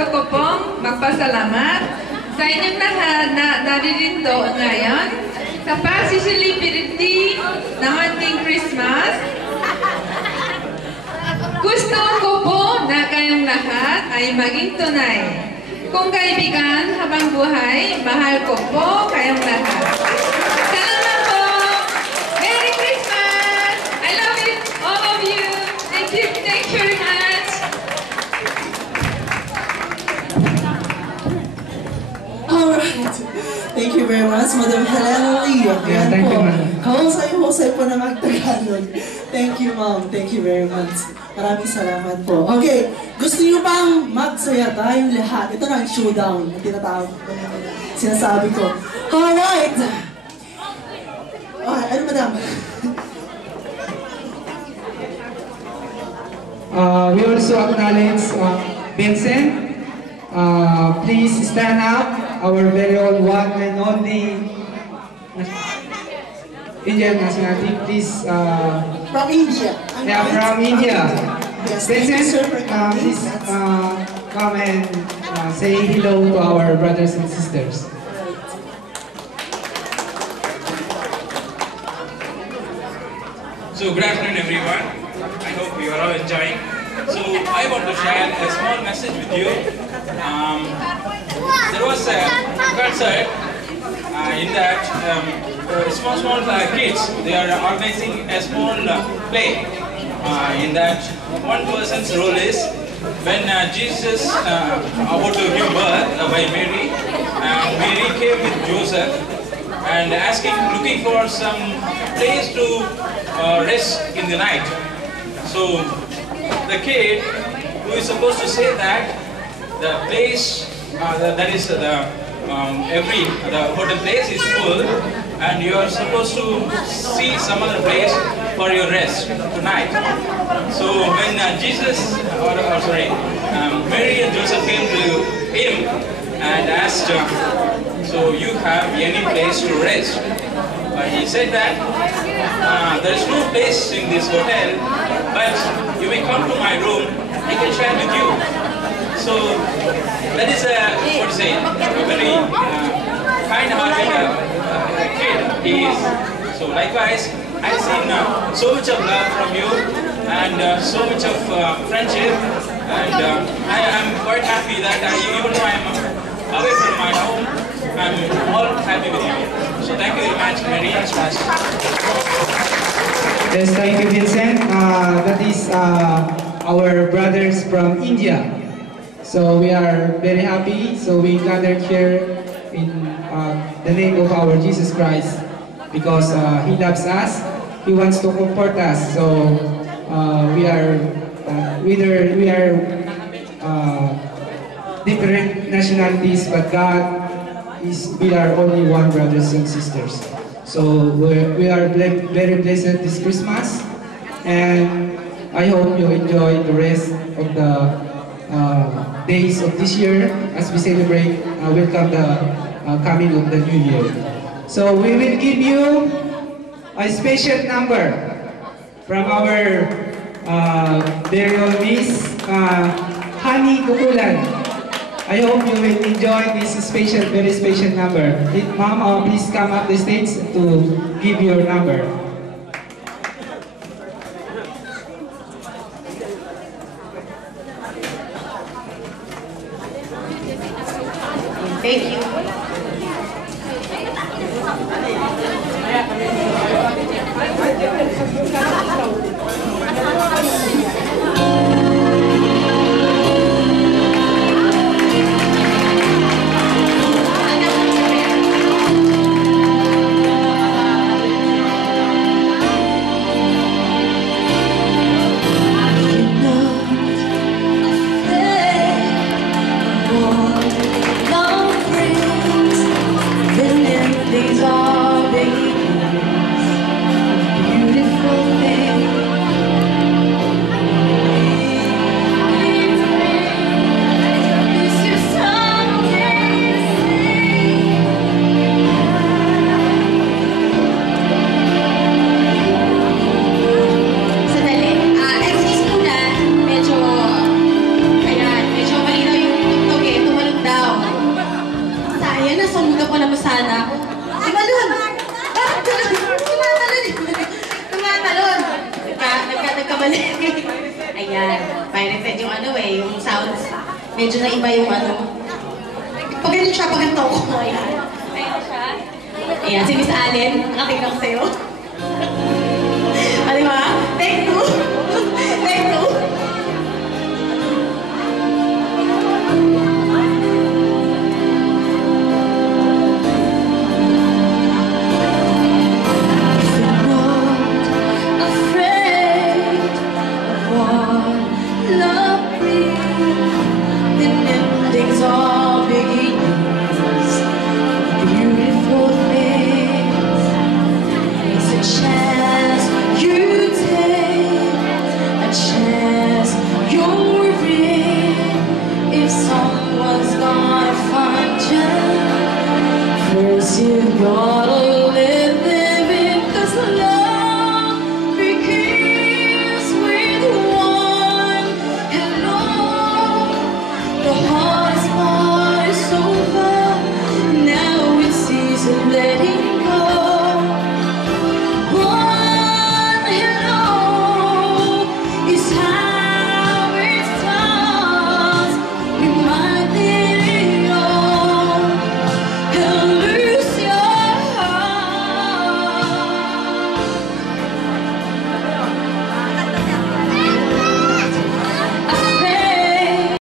gusto ko pong magpasalamat sa inyong lahat na naririto ngayon sa pagsisilipiriti ng ating Christmas. Gusto ko po na kayong lahat ay maging tunay. Kung kaibigan habang buhay, mahal ko po kayong lahat. Salamat po! Merry Christmas! I love you, all of you. Thank you very much. Alright. Thank you very much, Madam Helena Lee. Yeah, thank you, ma'am. Kahusay-husay po na magtagalog. Thank you, ma'am. Thank you very much. Maraming salamat po. Okay, gusto niyo bang magsaya tayong lahat? Ito na ang showdown na tinatawag ko na sinasabi ko. Alright! Okay, ano madam? We also acknowledge Vincent. Please stand up. Our very own one and only Indian nationality. Please. From India. Yeah, from India. Yes, thank you, sir, for coming. Please come and say hello to our brothers and sisters. So good afternoon everyone. I hope you are all enjoying. So I want to share a small message with you. There was a concert in that small kids, they are organizing a small play. In that one person's role is when Jesus about to give birth by Mary, and Mary came with Joseph and looking for some place to rest in the night. So the kid who is supposed to say that the place that is the hotel place is full and you are supposed to see some other place for your rest tonight. So when Mary and Joseph came to him and asked, so you have any place to rest? He said that there is no place in this hotel, but you may come to my room, I can share with you. So that is a very kind-hearted kid he is. So likewise, I've seen so much of love from you and so much of friendship, and I am quite happy that even though I am away from my home, I'm all happy with you. So thank you very much, Mary and Smash. Yes, thank you, Vincent. That is our brothers from India. So we are very happy. So we gathered here in the name of our Jesus Christ because He loves us. He wants to comfort us. So we are different nationalities, but we are only one, brothers and sisters. So we are very blessed this Christmas, and I hope you enjoy the rest of the days of this year as we celebrate welcome the coming of the new year. So we will give you a special number from our very own Miss Honey Kukulan. I hope you will enjoy this very special number. Ma'am, please come up the stage to give your number. Thank you. Long free medyo naiba yung ano. Pag ganito siya, pag ganito ako. Ayan. Ayan siya. Ayan, si Miss Allen, nakatingin ako sa'yo.